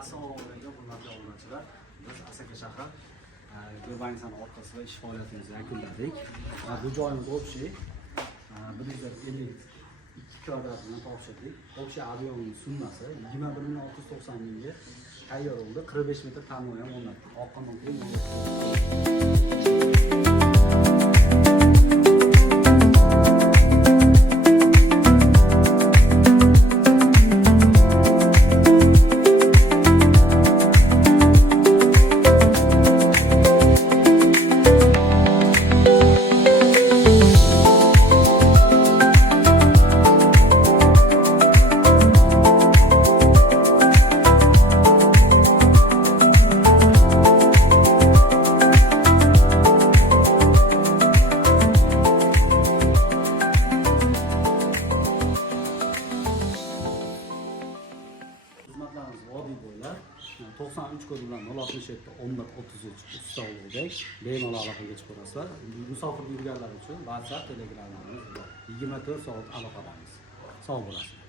Assalomu alaykum hurmatli obunachilar. Biz Asaka shahar Gurbaniston orqasida ish faoliyatimizni yakunladik. Bu joyimiz общий 152 kvadrat bilan topshirdik. Общий объемning summasi 21690 mingga tayyor bo'ldi. 45 metr tanlov ham o'rnatdik. Oqqondan keyin xizmatlarimiz vodiy bo'ylab 93 kodi bilan 067 11 33 usta ulug'bek bemalol aloqaga chiqib ko'rasizlar. Musofir yurganlar uchun WhatsApp, Telegramimiz bor. 24 soat aloqadamiz. Sog' bo'lasizlar.